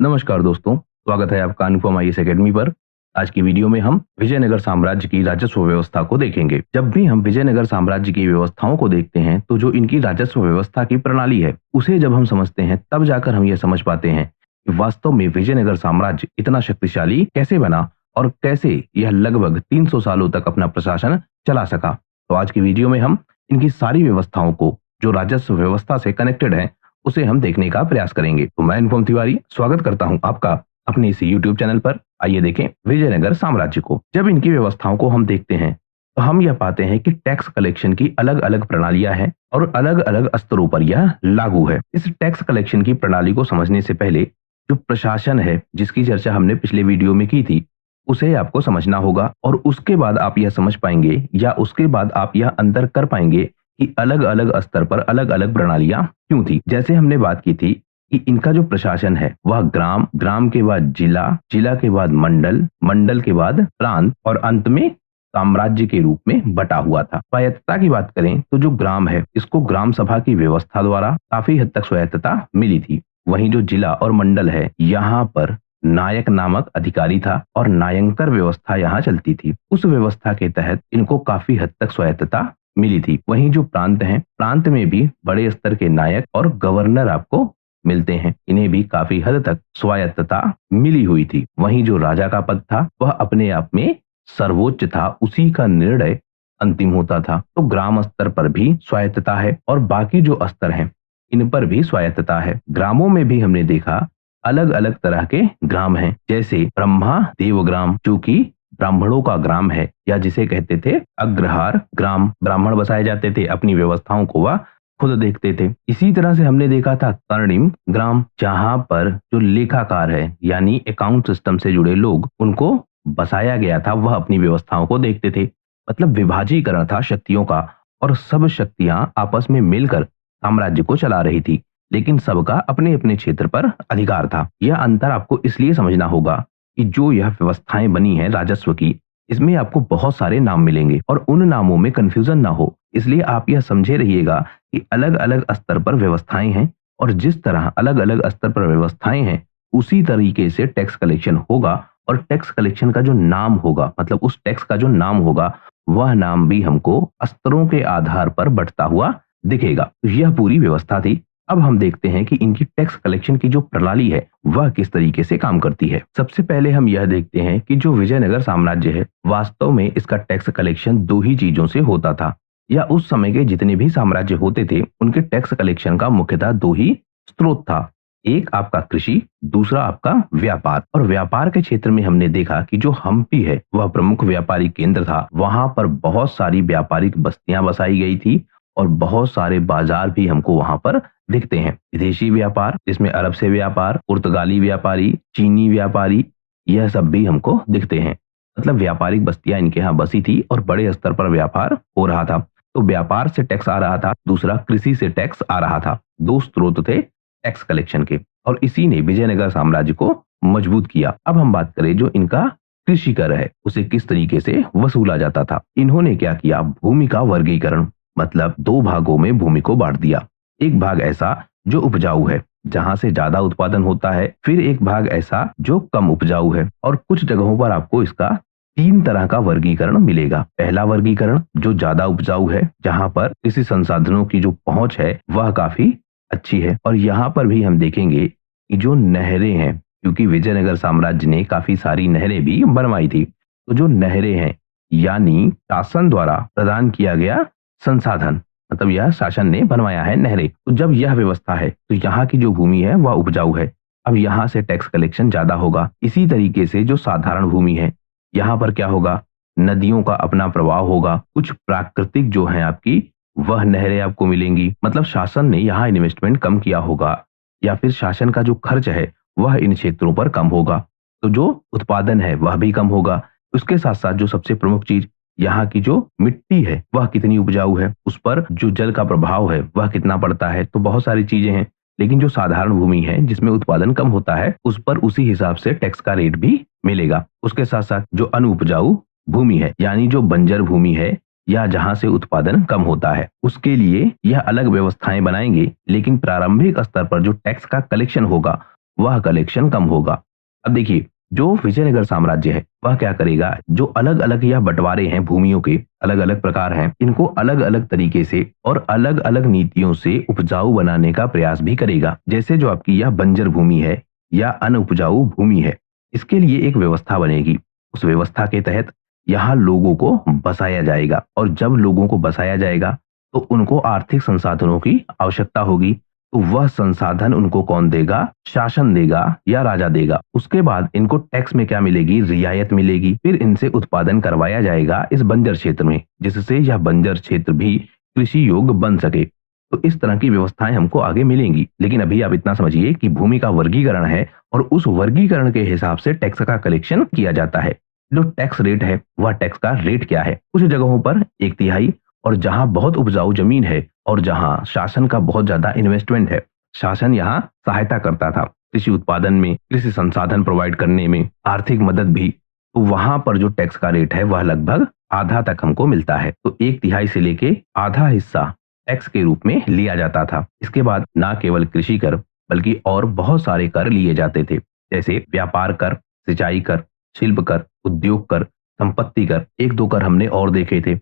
नमस्कार दोस्तों, स्वागत है आपका अनुपम आईएएस एकेडमी पर। आज की वीडियो में हम विजयनगर साम्राज्य की राजस्व व्यवस्था को देखेंगे। जब भी हम विजयनगर साम्राज्य की व्यवस्थाओं को देखते हैं, तो जो इनकी राजस्व व्यवस्था की प्रणाली है, उसे जब हम समझते हैं, तब जाकर हम यह समझ पाते हैं कि वास्तव में विजयनगर साम्राज्य इतना शक्तिशाली कैसे बना और कैसे यह लगभग 300 सालों तक अपना प्रशासन चला सका। तो आज की वीडियो में हम इनकी सारी व्यवस्थाओं को, जो राजस्व व्यवस्था से कनेक्टेड है, उसे हम देखने का प्रयास करेंगे। तो मैं अनुपम तिवारी स्वागत करता हूं आपका अपने इस यूट्यूब चैनल पर। आइए देखें विजयनगर साम्राज्य को। जब इनकी व्यवस्थाओं को हम देखते हैं, तो हम यह पाते हैं कि टैक्स कलेक्शन की अलग अलग प्रणालियां हैं और अलग अलग स्तरों पर यह लागू है। इस टैक्स कलेक्शन की प्रणाली को समझने से पहले जो प्रशासन है, जिसकी चर्चा हमने पिछले वीडियो में की थी, उसे आपको समझना होगा और उसके बाद आप यह समझ पाएंगे या उसके बाद आप यह अंतर कर पाएंगे कि अलग-अलग स्तर पर अलग-अलग प्रणालियां क्यों थी। जैसे हमने बात की थी कि इनका जो प्रशासन है वह ग्राम, ग्राम के बाद जिला, जिला के बाद मंडल, मंडल के बाद प्रांत और अंत में साम्राज्य के रूप में बटा हुआ था। स्वायत्तता की बात करें तो जो ग्राम है, इसको ग्राम सभा की व्यवस्था द्वारा काफी हद तक स्वायत्तता मिली थी। वहीं जो जिला और मंडल है, यहाँ पर नायक नामक अधिकारी था और नायंकर व्यवस्था यहाँ चलती थी। उस व्यवस्था के तहत इनको काफी हद तक स्वायत्तता मिली थी। वहीं जो प्रांत हैं, प्रांत में भी बड़े स्तर के नायक और गवर्नर आपको मिलते हैं। इन्हें भी काफी हद तक स्वायत्तता मिली हुई थी। वहीं जो राजा का पद था, वह अपने आप में सर्वोच्च था, उसी का निर्णय अंतिम होता था। तो ग्राम स्तर पर भी स्वायत्तता है और बाकी जो स्तर हैं, इन पर भी स्वायत्तता है। ग्रामों में भी हमने देखा अलग अलग तरह के ग्राम हैं, जैसे ब्रह्मा देवग्राम, जो कि ब्राह्मणों का ग्राम है, या जिसे कहते थे अग्रहार ग्राम। ब्राह्मण बसाए जाते थे, अपनी व्यवस्थाओं को वह खुद देखते थे। इसी तरह से हमने देखा था कर्णिम ग्राम, जहां पर जो लेखाकार है, यानी अकाउंट सिस्टम से जुड़े लोग, उनको बसाया गया था, वह अपनी व्यवस्थाओं को देखते थे। मतलब विभाजीकरण था शक्तियों का और सब शक्तियां आपस में मिलकर साम्राज्य को चला रही थी, लेकिन सबका अपने अपने क्षेत्र पर अधिकार था। यह अंतर आपको इसलिए समझना होगा कि जो यह व्यवस्थाएं बनी हैं राजस्व की, इसमें आपको बहुत सारे नाम मिलेंगे और उन नामों में कंफ्यूजन ना हो, इसलिए आप यह समझे रहिएगा कि अलग अलग स्तर पर व्यवस्थाएं हैं और जिस तरह अलग अलग स्तर पर व्यवस्थाएं हैं, उसी तरीके से टैक्स कलेक्शन होगा और टैक्स कलेक्शन का जो नाम होगा, मतलब उस टैक्स का जो नाम होगा, वह नाम भी हमको स्तरों के आधार पर बढ़ता हुआ दिखेगा। तो यह पूरी व्यवस्था थी। अब हम देखते हैं कि इनकी टैक्स कलेक्शन की जो प्रणाली है, वह किस तरीके से काम करती है। सबसे पहले हम यह देखते हैं कि जो विजयनगर साम्राज्य है, वास्तव में इसका टैक्स कलेक्शन दो ही चीजों से होता था, या उस समय के जितने भी साम्राज्य होते थे, उनके टैक्स कलेक्शन का मुख्यतः दो ही स्रोत था। एक आपका कृषि, दूसरा आपका व्यापार। और व्यापार के क्षेत्र में हमने देखा कि जो हम्पी है, वह प्रमुख व्यापारिक केंद्र था। वहां पर बहुत सारी व्यापारिक बस्तियां बसाई गई थी और बहुत सारे बाजार भी हमको वहां पर दिखते हैं। विदेशी व्यापार, जिसमें अरब से व्यापार, पुर्तगाली व्यापारी, चीनी व्यापारी, यह सब भी हमको दिखते हैं। मतलब व्यापारिक बस्तियां इनके यहाँ बसी थी और बड़े स्तर पर व्यापार हो रहा था। तो व्यापार से टैक्स आ रहा था, दूसरा कृषि से टैक्स आ रहा था। दो स्रोत थे टैक्स कलेक्शन के और इसी ने विजयनगर साम्राज्य को मजबूत किया। अब हम बात करें जो इनका कृषि कर है, उसे किस तरीके से वसूला जाता था। इन्होंने क्या किया, भूमि का वर्गीकरण, मतलब दो भागों में भूमि को बांट दिया। एक भाग ऐसा जो उपजाऊ है, जहां से ज्यादा उत्पादन होता है, फिर एक भाग ऐसा जो कम उपजाऊ है। और कुछ जगहों पर आपको इसका तीन तरह का वर्गीकरण मिलेगा। पहला वर्गीकरण जो ज्यादा उपजाऊ है, जहां पर कृषि संसाधनों की जो पहुंच है वह काफी अच्छी है। और यहाँ पर भी हम देखेंगे कि जो नहरें हैं, क्योंकि विजयनगर साम्राज्य ने काफी सारी नहरें भी बनवाई थी, तो जो नहरें हैं, यानी शासन द्वारा प्रदान किया गया संसाधन, मतलब यह शासन ने बनवाया है नहरें। तो जब यह व्यवस्था है, तो यहाँ की जो भूमि है वह उपजाऊ है। अब यहाँ से टैक्स कलेक्शन ज्यादा होगा। इसी तरीके से जो साधारण भूमि है, यहाँ पर क्या होगा, नदियों का अपना प्रवाह होगा। कुछ प्राकृतिक जो है आपकी, वह नहरें आपको मिलेंगी। मतलब शासन ने यहाँ इन्वेस्टमेंट कम किया होगा, या फिर शासन का जो खर्च है वह इन क्षेत्रों पर कम होगा, तो जो उत्पादन है वह भी कम होगा। उसके साथ साथ जो सबसे प्रमुख चीज, यहाँ की जो मिट्टी है वह कितनी उपजाऊ है, उस पर जो जल का प्रभाव है वह कितना पड़ता है। तो बहुत सारी चीजें हैं, लेकिन जो साधारण भूमि है जिसमें उत्पादन कम होता है, उस पर उसी हिसाब से टैक्स का रेट भी मिलेगा। उसके साथ साथ जो अनुपजाऊ भूमि है, यानी जो बंजर भूमि है या जहां से उत्पादन कम होता है, उसके लिए यह अलग व्यवस्थाएं बनाएंगे। लेकिन प्रारंभिक स्तर पर जो टैक्स का कलेक्शन होगा वह कलेक्शन कम होगा। अब देखिए, जो विजयनगर साम्राज्य है वह क्या करेगा, जो अलग अलग यह बंटवारे हैं भूमियों के, अलग अलग प्रकार हैं, इनको अलग अलग तरीके से और अलग अलग नीतियों से उपजाऊ बनाने का प्रयास भी करेगा। जैसे जो आपकी यह बंजर भूमि है या अनउपजाऊ भूमि है, इसके लिए एक व्यवस्था बनेगी। उस व्यवस्था के तहत यहाँ लोगों को बसाया जाएगा, और जब लोगों को बसाया जाएगा तो उनको आर्थिक संसाधनों की आवश्यकता होगी। तो वह संसाधन उनको कौन देगा? शासन देगा या राजा देगा। उसके बाद इनको टैक्स में क्या मिलेगी? रियायत मिलेगी। फिर इनसे उत्पादन करवाया जाएगा इस बंजर क्षेत्र में, जिससे यह बंजर क्षेत्र भी कृषि योग्य बन सके। तो इस तरह की व्यवस्थाएं हमको आगे मिलेंगी। लेकिन अभी आप इतना समझिए कि भूमि का वर्गीकरण है, और उस वर्गीकरण के हिसाब से टैक्स का कलेक्शन किया जाता है। जो टैक्स रेट है वह टैक्स का रेट क्या है? कुछ जगहों पर 1/3, और जहां बहुत उपजाऊ जमीन है और जहां शासन का बहुत ज्यादा इन्वेस्टमेंट है, शासन यहाँ सहायता करता था कृषि उत्पादन में, कृषि संसाधन प्रोवाइड करने में, आर्थिक मदद भी, तो वहां पर जो टैक्स का रेट है वह लगभग आधा तक हमको मिलता है। तो 1/3 से लेके आधा हिस्सा टैक्स के रूप में लिया जाता था। इसके बाद ना केवल कृषि कर बल्कि और बहुत सारे कर लिए जाते थे, जैसे व्यापार कर, सिंचाई कर, शिल्प कर, उद्योग कर, संपत्ति कर। एक दो कर हमने और देखे थे,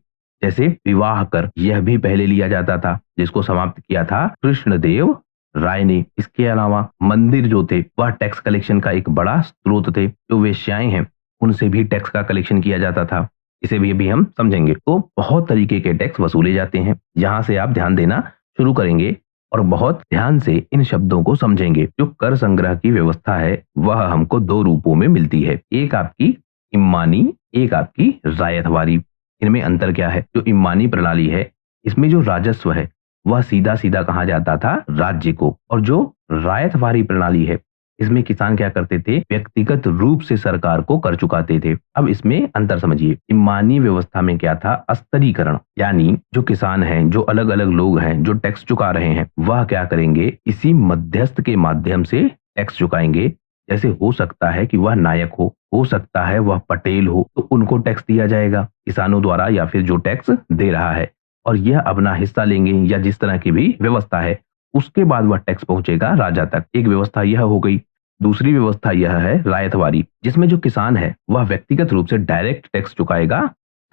जैसे विवाह कर, यह भी पहले लिया जाता था, जिसको समाप्त किया था कृष्णदेव राय ने। इसके अलावा मंदिर जो थे वह टैक्स कलेक्शन का एक बड़ा स्रोत थे। जो वेश्याएं हैं उनसे भी टैक्स का कलेक्शन किया जाता था। इसे भी अभी हम समझेंगे। तो बहुत तरीके के टैक्स वसूले जाते हैं। यहाँ से आप ध्यान देना शुरू करेंगे और बहुत ध्यान से इन शब्दों को समझेंगे। जो कर संग्रह की व्यवस्था है वह हमको दो रूपों में मिलती है, एक आपकी इम्मानी, एक आपकी रायतवारी। इनमें अंतर क्या है? जो इम्मानी प्रणाली है इसमें जो राजस्व है वह सीधा सीधा कहा जाता था राज्य को, और जो रायतवारी प्रणाली है इसमें किसान क्या करते थे? व्यक्तिगत रूप से सरकार को कर चुकाते थे। अब इसमें अंतर समझिए। इम्मानी व्यवस्था में क्या था? स्तरीकरण, यानी जो किसान हैं, जो अलग अलग लोग हैं जो टैक्स चुका रहे हैं, वह क्या करेंगे? इसी मध्यस्थ के माध्यम से टैक्स चुकाएंगे। जैसे हो सकता है कि वह नायक हो सकता है वह पटेल हो, तो उनको टैक्स दिया जाएगा किसानों द्वारा, या फिर जो टैक्स दे रहा है, और यह अपना हिस्सा लेंगे, या जिस तरह की भी व्यवस्था है। उसके बाद वह टैक्स पहुंचेगा राजा तक। एक व्यवस्था यह हो गई। दूसरी व्यवस्था यह है रायतवारी, जिसमें जो किसान है वह व्यक्तिगत रूप से डायरेक्ट टैक्स चुकाएगा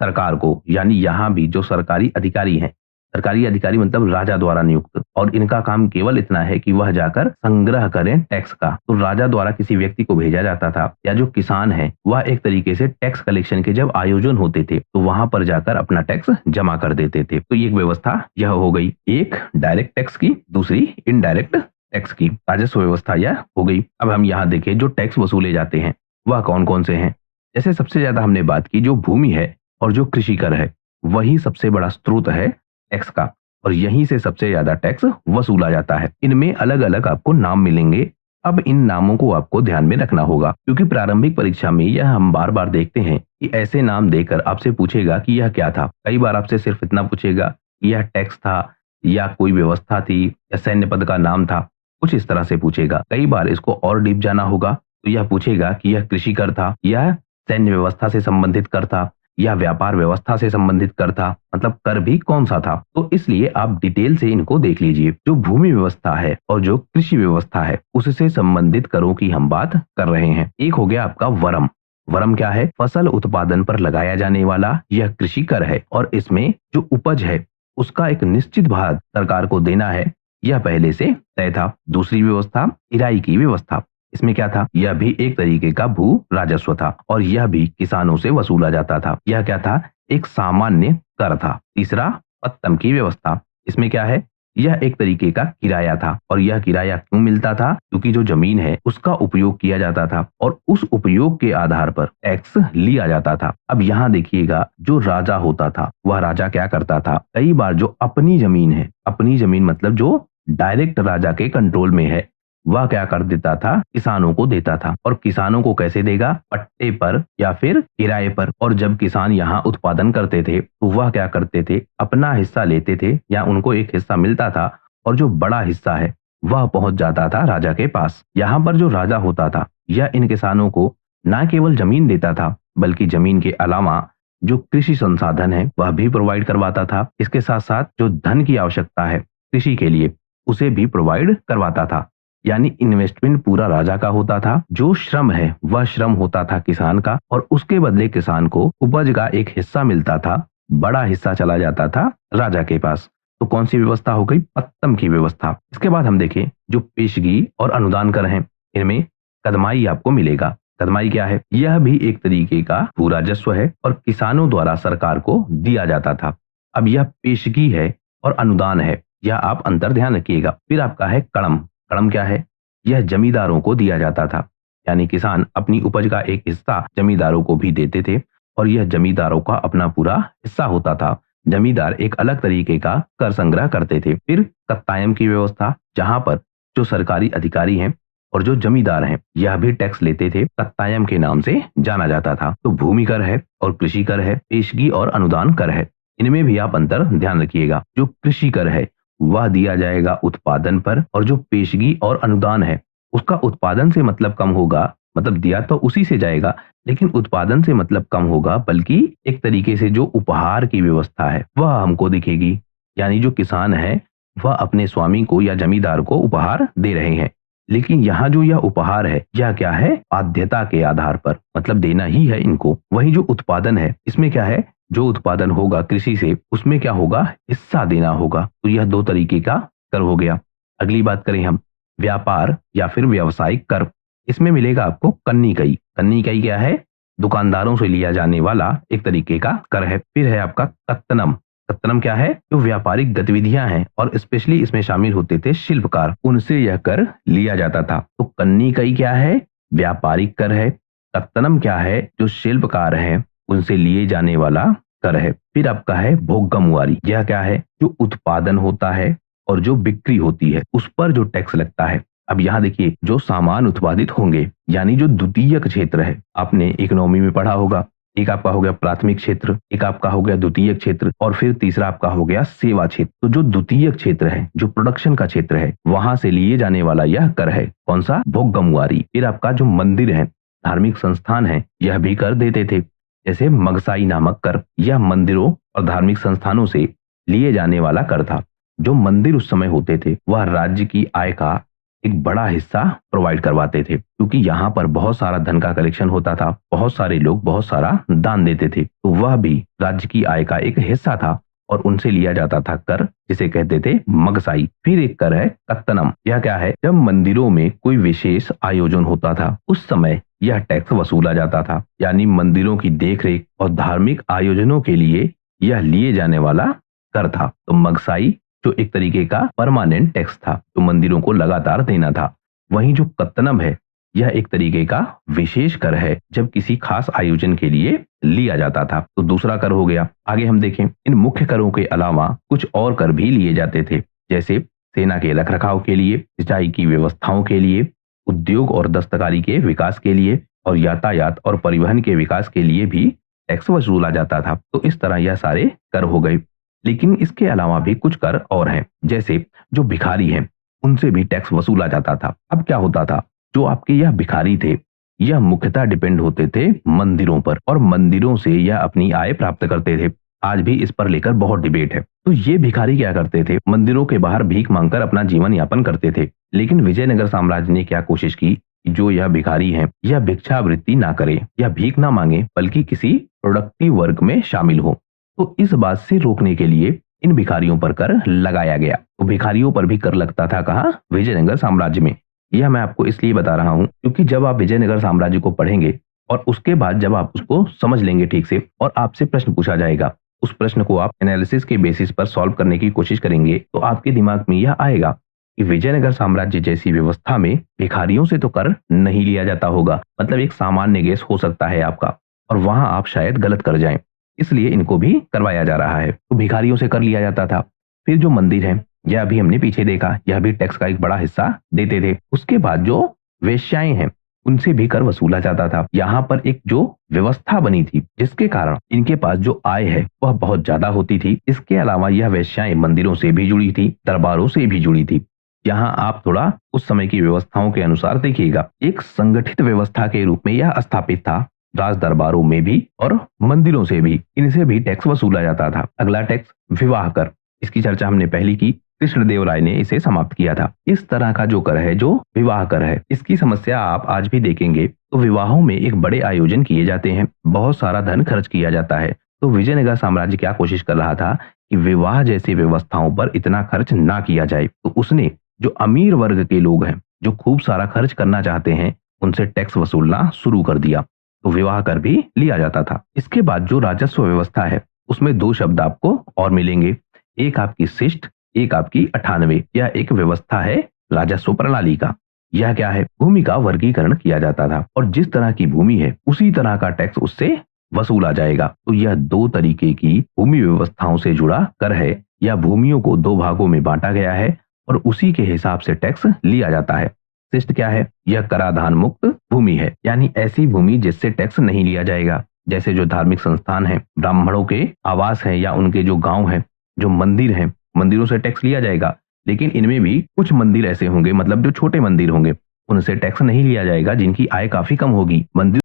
सरकार को। यानी यहाँ भी जो सरकारी अधिकारी हैं, सरकारी अधिकारी मतलब राजा द्वारा नियुक्त, और इनका काम केवल इतना है कि वह जाकर संग्रह करें टैक्स का। तो राजा द्वारा किसी व्यक्ति को भेजा जाता था, या जो किसान है वह एक तरीके से टैक्स कलेक्शन के जब आयोजन होते थे तो वहां पर जाकर अपना टैक्स जमा कर देते थे। तो ये एक व्यवस्था यह हो गई, एक डायरेक्ट टैक्स की, दूसरी इनडायरेक्ट टैक्स की। राजस्व व्यवस्था यह हो गई। अब हम यहाँ देखें जो टैक्स वसूले जाते हैं वह कौन कौन से हैं। जैसे सबसे ज्यादा हमने बात की जो भूमि है और जो कृषि कर है, वही सबसे बड़ा स्रोत है टैक्स का, और यहीं से सबसे ज्यादा टैक्स वसूला जाता है। इनमें अलग अलग आपको नाम मिलेंगे। अब इन नामों को आपको ध्यान में रखना होगा, क्योंकि प्रारंभिक परीक्षा में यह हम बार बार देखते हैं कि ऐसे नाम देकर आपसे पूछेगा कि यह क्या था। कई बार आपसे सिर्फ इतना पूछेगा कि यह टैक्स था, या कोई व्यवस्था थी, या सैन्य पद का नाम था, कुछ इस तरह से पूछेगा। कई बार इसको और डीप जाना होगा तो यह पूछेगा कि यह कृषि कर था, यह सैन्य व्यवस्था से संबंधित कर था, या व्यापार व्यवस्था से संबंधित कर था, मतलब कर भी कौन सा था। तो इसलिए आप डिटेल से इनको देख लीजिए। जो भूमि व्यवस्था है और जो कृषि व्यवस्था है उससे संबंधित करों की हम बात कर रहे हैं। एक हो गया आपका वरम। वरम क्या है? फसल उत्पादन पर लगाया जाने वाला यह कृषि कर है, और इसमें जो उपज है उसका एक निश्चित भाग सरकार को देना है, यह पहले से तय था। दूसरी व्यवस्था किराई की व्यवस्था। इसमें क्या था? यह भी एक तरीके का भू राजस्व था, और यह भी किसानों से वसूला जाता था। यह क्या था? एक सामान्य कर था। तीसरा पत्तम की व्यवस्था। इसमें क्या है? यह एक तरीके का किराया था, और यह किराया क्यों मिलता था? क्योंकि जो जमीन है उसका उपयोग किया जाता था, और उस उपयोग के आधार पर टैक्स लिया जाता था। अब यहाँ देखिएगा, जो राजा होता था वह राजा क्या करता था? कई बार जो अपनी जमीन है, अपनी जमीन मतलब जो डायरेक्ट राजा के कंट्रोल में है, वह क्या कर देता था? किसानों को देता था। और किसानों को कैसे देगा? पट्टे पर या फिर किराए पर। और जब किसान यहाँ उत्पादन करते थे तो वह क्या करते थे? अपना हिस्सा लेते थे, या उनको एक हिस्सा मिलता था, और जो बड़ा हिस्सा है वह पहुंच जाता था राजा के पास। यहाँ पर जो राजा होता था यह इन किसानों को न केवल जमीन देता था, बल्कि जमीन के अलावा जो कृषि संसाधन है वह भी प्रोवाइड करवाता था। इसके साथ साथ जो धन की आवश्यकता है कृषि के लिए उसे भी प्रोवाइड करवाता था। यानी इन्वेस्टमेंट पूरा राजा का होता था, जो श्रम है वह श्रम होता था किसान का, और उसके बदले किसान को उपज का एक हिस्सा मिलता था, बड़ा हिस्सा चला जाता था राजा के पास। तो कौन सी व्यवस्था हो गई? पत्तम की व्यवस्था। इसके बाद हम देखें जो पेशगी और अनुदान कर हैं, इनमें कदमाई आपको मिलेगा। कदमाई क्या है? यह भी एक तरीके का भू राजस्व है और किसानों द्वारा सरकार को दिया जाता था। अब यह पेशगी है और अनुदान है, यह आप अंतर ध्यान रखिएगा। फिर आपका है कड़म। कड़म क्या है? यह जमींदारों को दिया जाता था, यानी किसान अपनी उपज का एक हिस्सा जमींदारों को भी देते थे और यह जमींदारों का अपना पूरा हिस्सा होता था। जमींदार एक अलग तरीके का कर संग्रह करते थे। फिर कत्तायम की व्यवस्था, जहां पर जो सरकारी अधिकारी हैं और जो जमींदार हैं यह भी टैक्स लेते थे, कत्तायम के नाम से जाना जाता था। तो भूमि कर है और कृषि कर है, पेशगी और अनुदान कर है, इनमें भी आप अंतर ध्यान रखिएगा। जो कृषि कर है वह दिया जाएगा उत्पादन पर, और जो पेशगी और अनुदान है उसका उत्पादन से मतलब कम होगा, मतलब दिया तो उसी से जाएगा लेकिन उत्पादन से मतलब कम होगा, बल्कि एक तरीके से जो उपहार की व्यवस्था है वह हमको दिखेगी। यानी जो किसान है वह अपने स्वामी को या जमींदार को उपहार दे रहे हैं, लेकिन यहाँ जो यह उपहार है यह क्या है? बाध्यता के आधार पर, मतलब देना ही है इनको। वहीं जो उत्पादन है इसमें क्या है? जो उत्पादन होगा कृषि से उसमें क्या होगा? हिस्सा देना होगा। तो यह दो तरीके का कर हो गया। अगली बात करें हम व्यापार या फिर व्यावसायिक कर। इसमें मिलेगा आपको कन्नी कई। कन्नी कई क्या है? दुकानदारों से लिया जाने वाला एक तरीके का कर है। फिर है आपका कत्तनम। कत्तनम क्या है? जो व्यापारिक गतिविधियां हैं और स्पेशली इसमें शामिल होते थे शिल्पकार, उनसे यह कर लिया जाता था। तो कन्नी कई क्या है? व्यापारिक कर है। कत्तनम क्या है? जो शिल्पकार है उनसे लिए जाने वाला कर है। फिर आपका है भोग्गमुआरी। यह क्या है? जो उत्पादन होता है और जो बिक्री होती है उस पर जो टैक्स लगता है। अब यहाँ देखिए, जो सामान उत्पादित होंगे यानी जो द्वितीयक क्षेत्र है, आपने इकोनॉमी में पढ़ा होगा, एक आपका हो गया प्राथमिक क्षेत्र, एक आपका हो गया द्वितीयक क्षेत्र, और फिर तीसरा आपका हो गया सेवा क्षेत्र। तो जो द्वितीयक क्षेत्र है, जो प्रोडक्शन का क्षेत्र है, वहां से लिए जाने वाला यह कर है। कौन सा? भोग्गमुआरी। फिर आपका जो मंदिर है, धार्मिक संस्थान है, यह भी कर देते थे। जैसे मगसाई नामक कर, यह मंदिरों और धार्मिक संस्थानों से लिए जाने वाला कर था। जो मंदिर उस समय होते थे वह राज्य की आय का एक बड़ा हिस्सा प्रोवाइड करवाते थे, क्योंकि यहाँ पर बहुत सारा धन का कलेक्शन होता था, बहुत सारे लोग बहुत सारा दान देते थे, तो वह भी राज्य की आय का एक हिस्सा था और उनसे लिया जाता था कर, जिसे कहते थे मगसाई। फिर एक कर है कत्तनम। यह क्या है? जब मंदिरों में कोई विशेष आयोजन होता था उस समय यह टैक्स वसूला जाता था, यानी मंदिरों की देखरेख और धार्मिक आयोजनों के लिए यह लिए जाने वाला कर था। तो मगसाई जो एक तरीके का परमानेंट टैक्स था, जो मंदिरों को लगातार देना था। वहीं जो कत्तनम है यह एक तरीके का विशेष कर है, जब किसी खास आयोजन के लिए लिया जाता था। तो दूसरा कर हो गया। आगे हम देखें, इन मुख्य करों के अलावा कुछ और कर भी लिए जाते थे, जैसे सेना के रखरखाव के लिए, सिंचाई की व्यवस्थाओं के लिए, उद्योग और दस्तकारी के विकास के लिए, और यातायात और परिवहन के विकास के लिए भी टैक्स वसूला जाता था। तो इस तरह यह सारे कर हो गए। लेकिन इसके अलावा भी कुछ कर और हैं, जैसे जो भिखारी हैं उनसे भी टैक्स वसूला जाता था। अब क्या होता था? जो आपके यह भिखारी थे यह मुख्यतः डिपेंड होते थे मंदिरों पर, और मंदिरों से यह अपनी आय प्राप्त करते थे। आज भी इस पर लेकर बहुत डिबेट है। तो ये भिखारी क्या करते थे? मंदिरों के बाहर भीख मांगकर अपना जीवन यापन करते थे। लेकिन विजयनगर साम्राज्य ने क्या कोशिश की कि जो यह भिखारी हैं यह भिक्षावृत्ति ना करे, यह भीख ना मांगे, बल्कि किसी प्रोडक्टिव वर्क में शामिल हो। तो इस बात से रोकने के लिए इन भिखारियों पर कर लगाया गया। तो भिखारियों पर भी कर लगता था कहाँ? विजयनगर साम्राज्य में। यह मैं आपको इसलिए बता रहा हूँ क्योंकि जब आप विजयनगर साम्राज्य को पढ़ेंगे और उसके बाद जब आप उसको समझ लेंगे ठीक से और आपसे प्रश्न पूछा जाएगा, उस प्रश्न को आप एनालिसिस के बेसिस पर सॉल्व करने की कोशिश करेंगे, तो आपके दिमाग में यह आएगा कि विजयनगर साम्राज्य जैसी व्यवस्था में भिखारियों से तो कर नहीं लिया जाता होगा। मतलब एक सामान्य गेस हो सकता है आपका, और वहां आप शायद गलत कर जाएं, इसलिए इनको भी करवाया जा रहा है। तो भिखारियों से कर लिया जाता था। फिर जो मंदिर है यह भी हमने पीछे देखा, यह भी टैक्स का एक बड़ा हिस्सा देते थे। उसके बाद जो वेश्याएं हैं उनसे भी कर वसूला जाता था। यहाँ पर एक जो व्यवस्था बनी थी जिसके कारण इनके पास जो आय है वह बहुत ज्यादा होती थी। इसके अलावा यह वेश्याएं मंदिरों से भी जुड़ी थी, दरबारों से भी जुड़ी थी। यहाँ आप थोड़ा उस समय की व्यवस्थाओं के अनुसार देखिएगा, एक संगठित व्यवस्था के रूप में यह स्थापित था। राज दरबारों में भी और मंदिरों से भी, इनसे भी टैक्स वसूला जाता था। अगला टैक्स विवाह कर, इसकी चर्चा हमने पहले की। कृष्णदेव राय ने इसे समाप्त किया था। इस तरह का जो कर है, जो विवाह कर है, इसकी समस्या आप आज भी देखेंगे तो विवाहों में एक बड़े आयोजन किए जाते हैं, बहुत सारा धन खर्च किया जाता है। तो विजयनगर साम्राज्य क्या कोशिश कर रहा था कि विवाह जैसी व्यवस्थाओं पर इतना खर्च ना किया जाए। तो उसने जो अमीर वर्ग के लोग हैं, जो खूब सारा खर्च करना चाहते हैं, उनसे टैक्स वसूलना शुरू कर दिया। तो विवाह कर भी लिया जाता था। इसके बाद जो राजस्व व्यवस्था है, उसमें दो शब्द आपको और मिलेंगे। एक आपकी शिष्ट, एक आपकी 98। यह एक व्यवस्था है राजस्व प्रणाली का। यह क्या है? भूमि का वर्गीकरण किया जाता था और जिस तरह की भूमि है उसी तरह का टैक्स उससे वसूला जाएगा। तो यह दो तरीके की भूमि व्यवस्थाओं से जुड़ा कर है। यह भूमियों को दो भागों में बांटा गया है और उसी के हिसाब से टैक्स लिया जाता है। शिष्ट क्या है? यह कराधान मुक्त भूमि है, यानी ऐसी भूमि जिससे टैक्स नहीं लिया जाएगा। जैसे जो धार्मिक संस्थान है, ब्राह्मणों के आवास है या उनके जो गांव है, जो मंदिर हैं, मंदिरों से टैक्स लिया जाएगा। लेकिन इनमें भी कुछ मंदिर ऐसे होंगे, मतलब जो छोटे मंदिर होंगे, उनसे टैक्स नहीं लिया जाएगा, जिनकी आय काफी कम होगी। मंदिर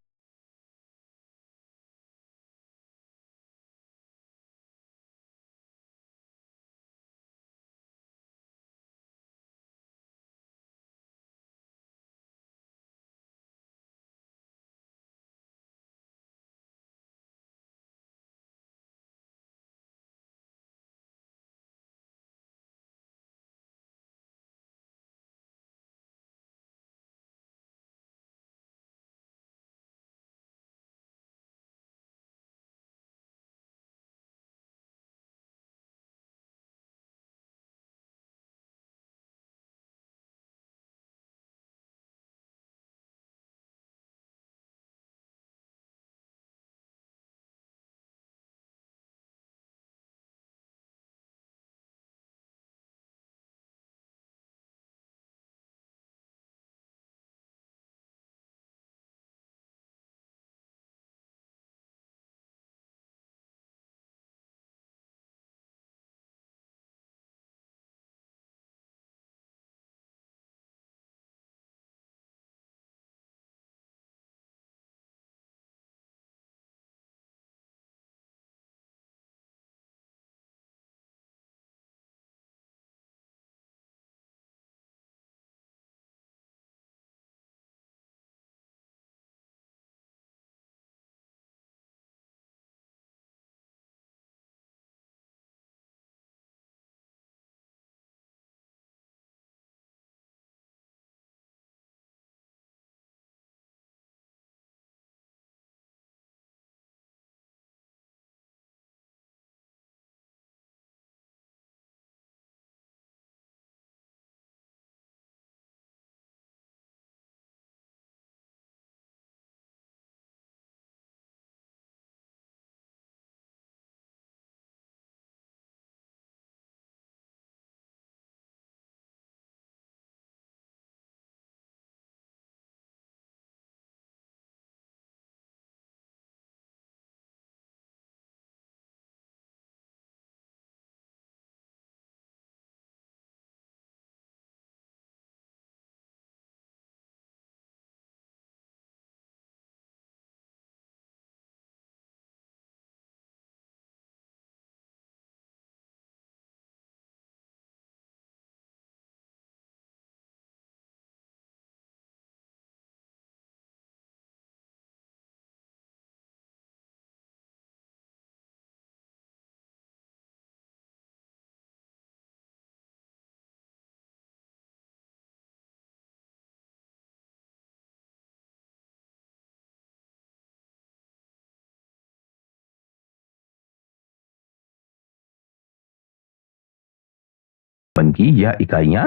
की यह इकाइयां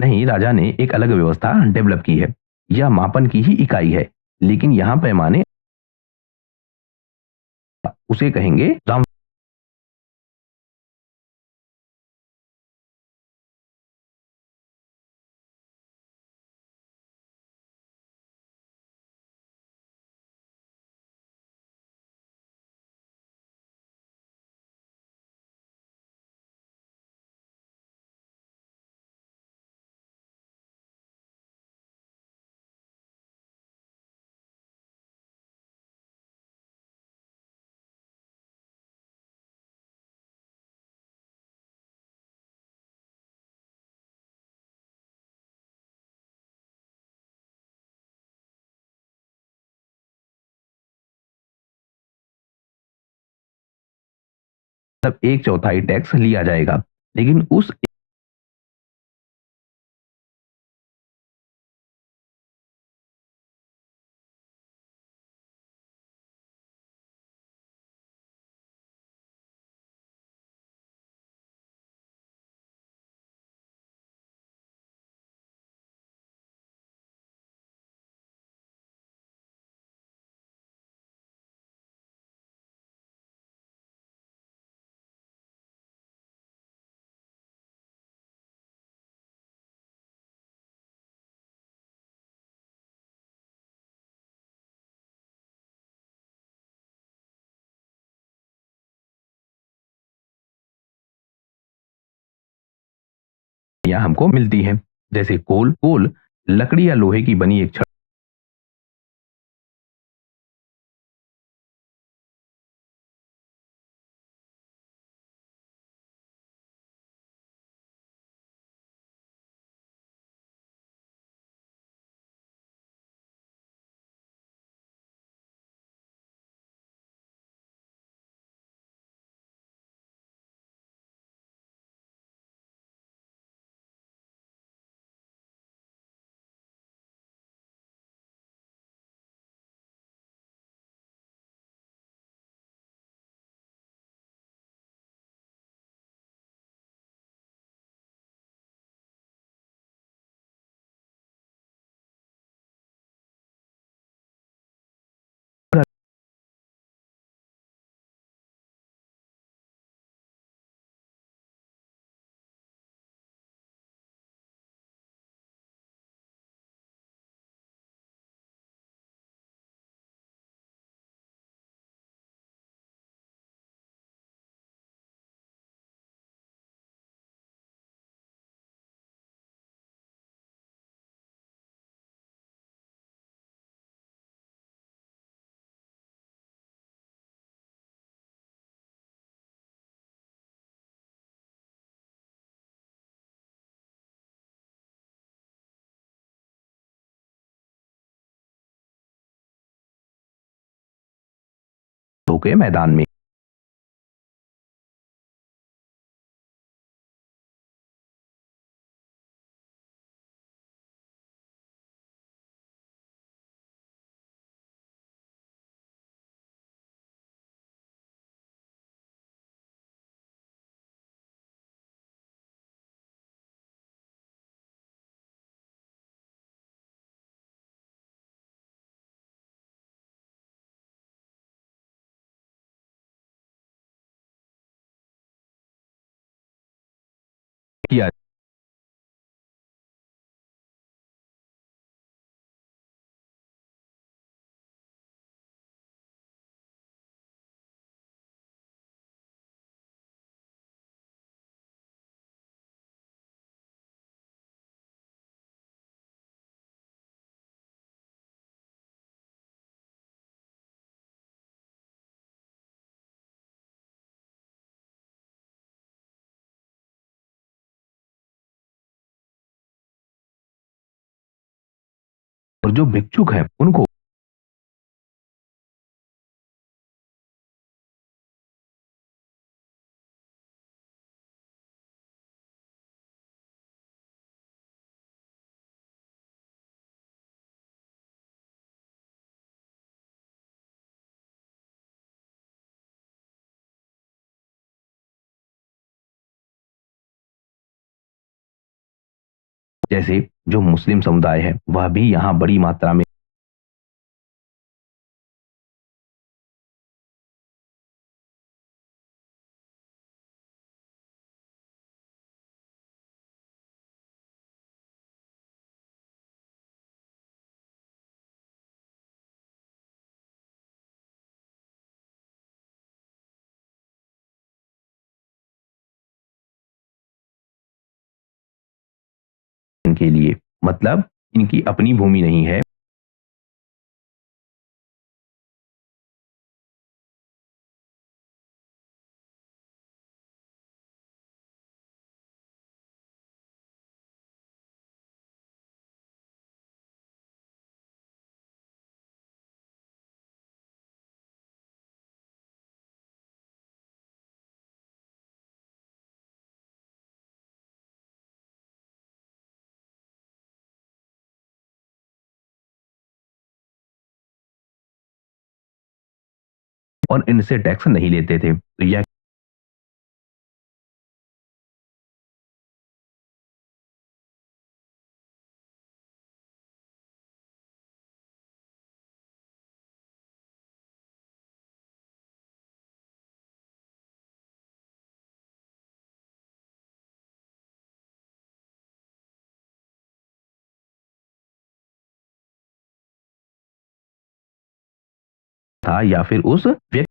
नहीं, राजा ने एक अलग व्यवस्था डेवलप की है। यह मापन की ही इकाई है, लेकिन यहाँ पैमाने उसे कहेंगे राम। तब 1/4 टैक्स लिया जाएगा। लेकिन उस यहाँ हमको मिलती है, जैसे कोल। कोल लकड़ी या लोहे की बनी एक छड़ के मैदान में। किया और जो भिक्षुक हैं उनको जैसे जो मुस्लिम समुदाय है वह भी यहाँ बड़ी मात्रा में इनके लिए, मतलब इनकी अपनी भूमि नहीं है। और इनसे टैक्स नहीं लेते थे। तो यह था या फिर उस व्यक्ति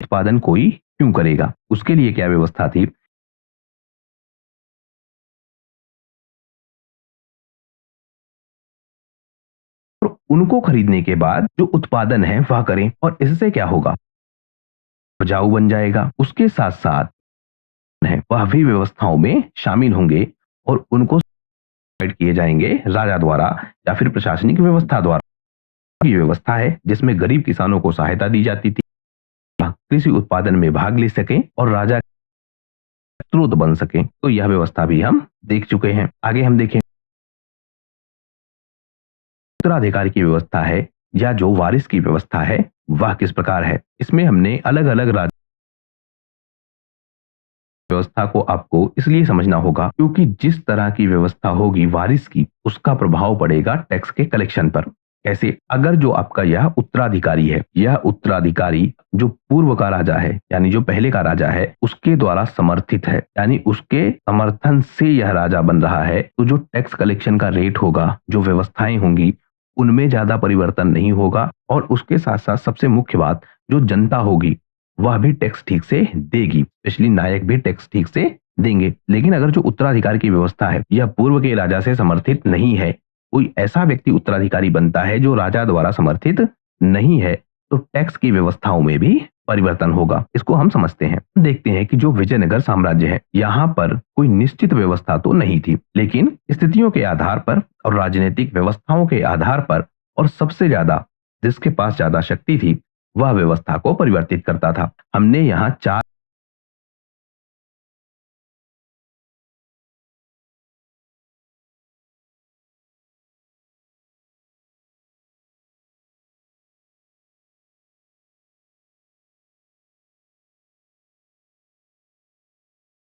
उत्पादन कोई क्यों करेगा? उसके लिए क्या व्यवस्था थी? और उनको खरीदने के बाद जो उत्पादन है वह करें और इससे क्या होगा? उपजाऊ बन जाएगा। उसके साथ-साथ है वह भी व्यवस्थाओं में शामिल होंगे और उनको प्रोवाइड किए जाएँगे राजा द्वारा या फिर प्रशासनिक व्यवस्था द्वारा। ये व्यवस्था है जिसमें गरीब किसानों को सहायता दी जाती थी, कृषि उत्पादन में भाग ले सकें और राजा स्रोत बन सकें। तो यह व्यवस्था भी हम देख चुके हैं। आगे हम देखें उत्तराधिकार की व्यवस्था है या जो वारिस की व्यवस्था है वह किस प्रकार है। इसमें हमने अलग-अलग राज्य व्यवस्था को आपको इसलिए समझना होगा क्योंकि जिस तरह की व्यवस्था होगी वारिस की उसका प्रभाव पड़ेगा टैक्स के कलेक्शन पर। कैसे? अगर जो आपका यह उत्तराधिकारी है, यह उत्तराधिकारी जो पूर्व का राजा है यानी जो पहले का राजा है उसके द्वारा समर्थित है यानी उसके समर्थन से यह राजा बन रहा है, तो जो टैक्स कलेक्शन का रेट होगा, जो व्यवस्थाएं होंगी उनमें ज्यादा परिवर्तन नहीं होगा और उसके साथ साथ सबसे मुख्य बात जो जनता होगी वह भी टैक्स ठीक से देगी, स्पेशली नायक भी टैक्स ठीक से देंगे। लेकिन अगर जो उत्तराधिकार की व्यवस्था है यह पूर्व के राजा से समर्थित नहीं है, कोई ऐसा व्यक्ति उत्तराधिकारी बनता है जो राजा द्वारा समर्थित नहीं है, तो टैक्स की व्यवस्थाओं में भी परिवर्तन होगा। इसको हम समझते हैं। देखते हैं कि जो विजयनगर साम्राज्य है, यहाँ पर कोई निश्चित व्यवस्था तो नहीं थी, लेकिन स्थितियों के आधार पर और राजनीतिक व्यवस्थाओं के आधार पर और सबसे ज्यादा जिसके पास ज्यादा शक्ति थी वह व्यवस्था को परिवर्तित करता था। हमने यहाँ 4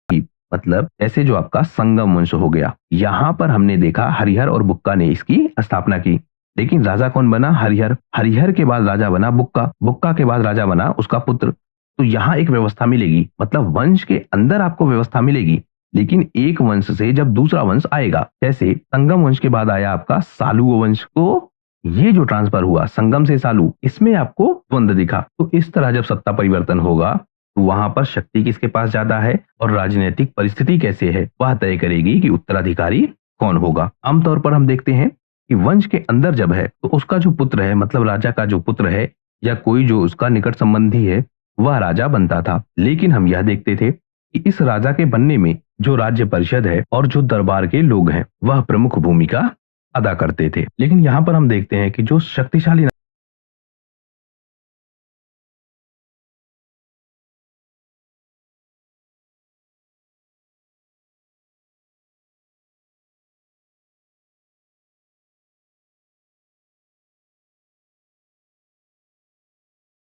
की मतलब ऐसे जो आपका संगम वंश हो गया, यहाँ पर हमने देखा हरिहर और बुक्का ने इसकी स्थापना की। लेकिन राजा कौन बना? हरिहर। हरिहर के बाद राजा बना बुक्का, बुक्का के बाद राजा बना उसका पुत्र। तो यहाँ एक व्यवस्था मिलेगी, मतलब वंश के अंदर आपको व्यवस्था मिलेगी, लेकिन एक वंश से जब दूसरा वंश आएगा, जैसे संगम वंश के बाद आया आपका सालुव वंश, तो ये जो ट्रांसफर हुआ संगम से सालू, इसमें आपको द्वंद दिखा। तो इस तरह जब सत्ता परिवर्तन होगा तो वहां पर शक्ति किसके पास ज्यादा है और राजनीतिक परिस्थिति कैसे है वह तय करेगी कि उत्तराधिकारी कौन होगा। आमतौर पर हम देखते हैं कि वंश के अंदर जब है तो उसका जो पुत्र है, मतलब राजा का जो पुत्र है या कोई जो उसका निकट संबंधी है वह राजा बनता था। लेकिन हम यह देखते थे कि इस राजा के बनने में जो राज्य परिषद है और जो दरबार के लोग हैं वह प्रमुख भूमिका अदा करते थे। लेकिन यहाँ पर हम देखते हैं कि जो शक्तिशाली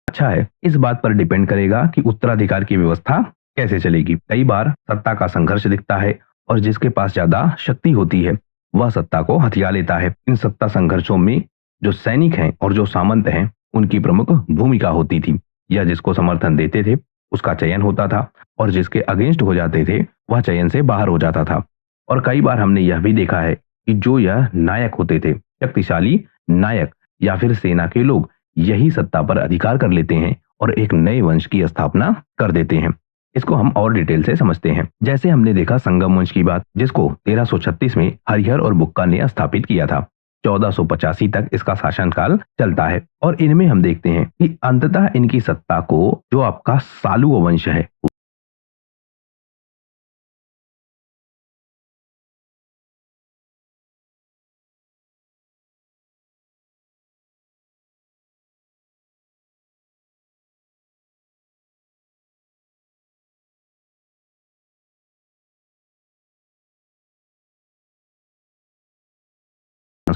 अच्छा है, इस बात पर डिपेंड करेगा कि उत्तराधिकार की व्यवस्था कैसे चलेगी। कई बार सत्ता का संघर्ष दिखता है और जिसके पास ज्यादा शक्ति होती है वह सत्ता को हथिया लेता है। इन सत्ता संघर्षों में जो सैनिक हैं और जो सामंत हैं उनकी प्रमुख भूमिका होती थी। यह जिसको समर्थन देते थे उसका चयन होता था और जिसके अगेंस्ट हो जाते थे वह चयन से बाहर हो जाता था। और कई बार हमने यह भी देखा है कि जो यह नायक होते थे, शक्तिशाली नायक या फिर सेना के लोग, यही सत्ता पर अधिकार कर लेते हैं और एक नए वंश की स्थापना कर देते हैं। इसको हम और डिटेल से समझते हैं। जैसे हमने देखा संगम वंश की बात, जिसको 1336 में हरिहर और बुक्का ने स्थापित किया था। 1485 तक इसका शासनकाल चलता है और इनमें हम देखते हैं कि अंततः इनकी सत्ता को जो आपका सालुव वंश है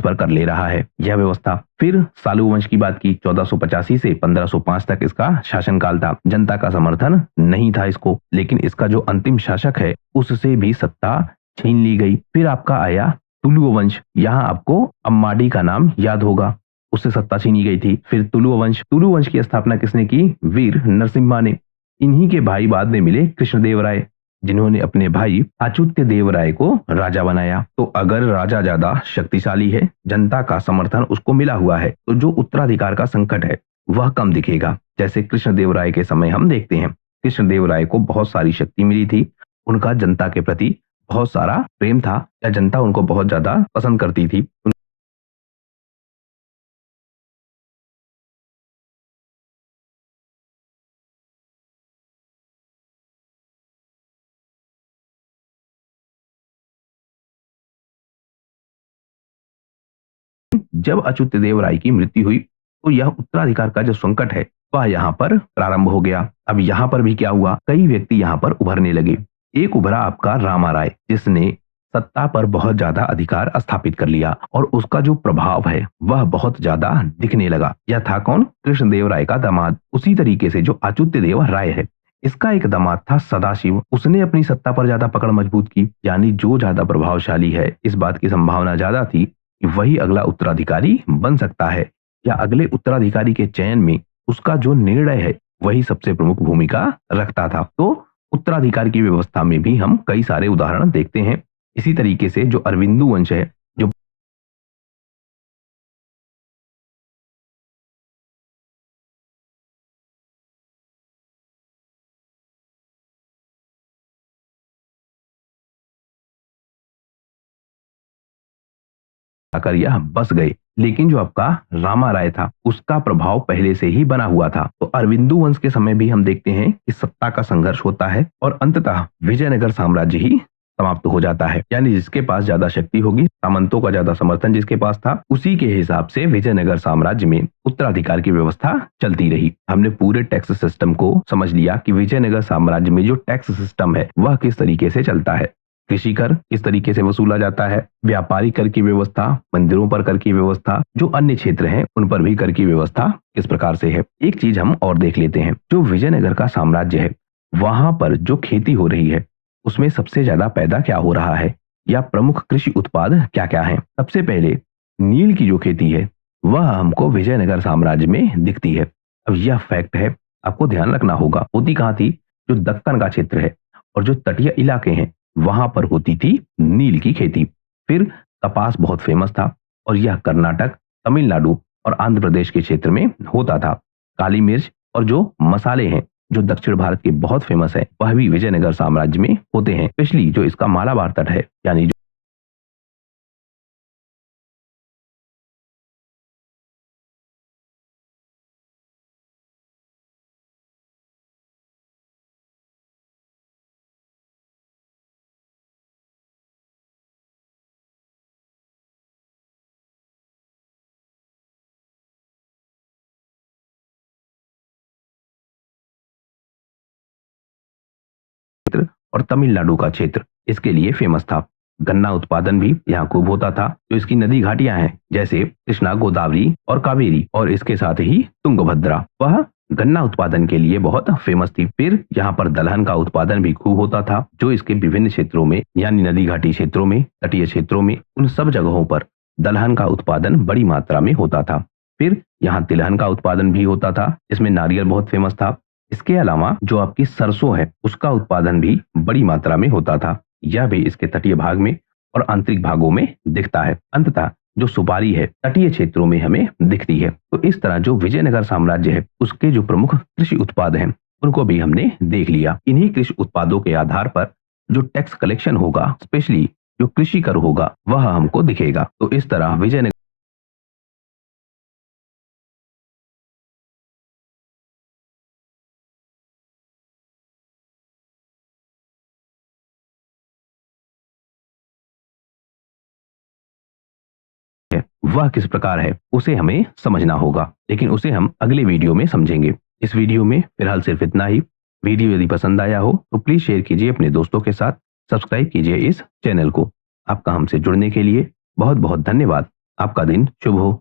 ट्रांसफर कर ले रहा है यह व्यवस्था। फिर सालू वंश की बात की, 1485 से 1505 तक इसका शासनकाल था। जनता का समर्थन नहीं था इसको, लेकिन इसका जो अंतिम शासक है उससे भी सत्ता छीन ली गई। फिर आपका आया तुलुव वंश, यहाँ आपको अम्माडी का नाम याद होगा, उससे सत्ता छीनी गई थी। फिर तुलुव वंश की स्थापना किसने की? वीर नरसिम्हा ने। इन्हीं के भाई बाद में मिले कृष्णदेव राय, जिन्होंने अपने भाई अच्युत देव राय को राजा बनाया। तो अगर राजा ज्यादा शक्तिशाली है, जनता का समर्थन उसको मिला हुआ है, तो जो उत्तराधिकार का संकट है वह कम दिखेगा। जैसे कृष्णदेव राय के समय हम देखते हैं, कृष्णदेव राय को बहुत सारी शक्ति मिली थी, उनका जनता के प्रति बहुत सारा प्रेम था, या जनता उनको बहुत ज्यादा पसंद करती थी। जब अच्युत देव राय की मृत्यु हुई, तो यह उत्तराधिकार का जो संकट है वह यहाँ पर प्रारंभ हो गया। अब यहाँ पर भी क्या हुआ, कई व्यक्ति यहाँ पर उभरने लगे। एक उभरा आपका रामा राय, जिसने सत्ता पर बहुत ज्यादा अधिकार स्थापित कर लिया, और उसका जो प्रभाव है वह बहुत ज्यादा दिखने लगा। यह था कौन? कृष्णदेव राय का दामाद। उसी तरीके से जो अच्युत देव राय है, इसका एक दामाद था सदाशिव, उसने अपनी सत्ता पर ज्यादा पकड़ मजबूत की। यानी जो ज्यादा प्रभावशाली है, इस बात की संभावना ज्यादा थी कि वही अगला उत्तराधिकारी बन सकता है, या अगले उत्तराधिकारी के चयन में उसका जो निर्णय है वही सबसे प्रमुख भूमिका रखता था। तो उत्तराधिकार की व्यवस्था में भी हम कई सारे उदाहरण देखते हैं। इसी तरीके से जो अरविंदु वंश है, जो आकर यह बस गए, लेकिन जो आपका रामा राय था उसका प्रभाव पहले से ही बना हुआ था। तो अरविंदु वंश के समय भी हम देखते हैं कि सत्ता का संघर्ष होता है, और अंततः विजयनगर साम्राज्य ही समाप्त हो जाता है। यानी जिसके पास ज्यादा शक्ति होगी, सामंतों का ज्यादा समर्थन जिसके पास था, उसी के हिसाब से विजयनगर साम्राज्य में उत्तराधिकार की व्यवस्था चलती रही। हमने पूरे टैक्स सिस्टम को समझ लिया कि विजयनगर साम्राज्य में जो टैक्स सिस्टम है वह किस तरीके से चलता है, कृषि कर किस तरीके से वसूला जाता है, व्यापारी कर की व्यवस्था, मंदिरों पर कर की व्यवस्था, जो अन्य क्षेत्र हैं उन पर भी कर की व्यवस्था किस प्रकार से है। एक चीज हम और देख लेते हैं, जो विजयनगर का साम्राज्य है वहां पर जो खेती हो रही है उसमें सबसे ज्यादा पैदा क्या हो रहा है, या प्रमुख कृषि उत्पाद क्या क्या है। सबसे पहले नील की जो खेती है वह हमको विजयनगर साम्राज्य में दिखती है। अब यह फैक्ट है, आपको ध्यान रखना होगा, होती कहाँ थी? जो दक्कन का क्षेत्र है और जो तटीय इलाके हैं वहां पर होती थी नील की खेती। फिर कपास बहुत फेमस था, और यह कर्नाटक, तमिलनाडु और आंध्र प्रदेश के क्षेत्र में होता था। काली मिर्च और जो मसाले हैं जो दक्षिण भारत के बहुत फेमस है, वह भी विजयनगर साम्राज्य में होते हैं। स्पेशली जो इसका मालाबार तट है, यानी क्षेत्र और तमिलनाडु का क्षेत्र इसके लिए फेमस था। गन्ना उत्पादन भी यहाँ खूब होता था। जो इसकी नदी घाटियां हैं, जैसे कृष्णा, गोदावरी और कावेरी, और इसके साथ ही तुंगभद्रा, वह गन्ना उत्पादन के लिए बहुत फेमस थी। फिर यहाँ पर दलहन का उत्पादन भी खूब होता था, जो इसके विभिन्न क्षेत्रों में, यानी नदी घाटी क्षेत्रों में, तटीय क्षेत्रों में, उन सब जगहों पर दलहन का उत्पादन बड़ी मात्रा में होता था। फिर यहाँ तिलहन का उत्पादन भी होता था, इसमें नारियल बहुत फेमस था। इसके अलावा जो आपकी सरसों है उसका उत्पादन भी बड़ी मात्रा में होता था। यह भी इसके तटीय भाग में और आंतरिक भागों में दिखता है। अंततः जो सुपारी है तटीय क्षेत्रों में हमें दिखती है। तो इस तरह जो विजयनगर साम्राज्य है उसके जो प्रमुख कृषि उत्पाद हैं उनको भी हमने देख लिया। इन्हीं कृषि उत्पादों के आधार पर जो टैक्स कलेक्शन होगा, स्पेशली जो कृषि कर होगा, वह हमको दिखेगा। तो इस तरह विजयनगर है वह किस प्रकार है उसे हमें समझना होगा, लेकिन उसे हम अगले वीडियो में समझेंगे। इस वीडियो में फिलहाल सिर्फ इतना ही। वीडियो यदि पसंद आया हो तो प्लीज शेयर कीजिए अपने दोस्तों के साथ, सब्सक्राइब कीजिए इस चैनल को। आपका हमसे जुड़ने के लिए बहुत बहुत धन्यवाद। आपका दिन शुभ हो।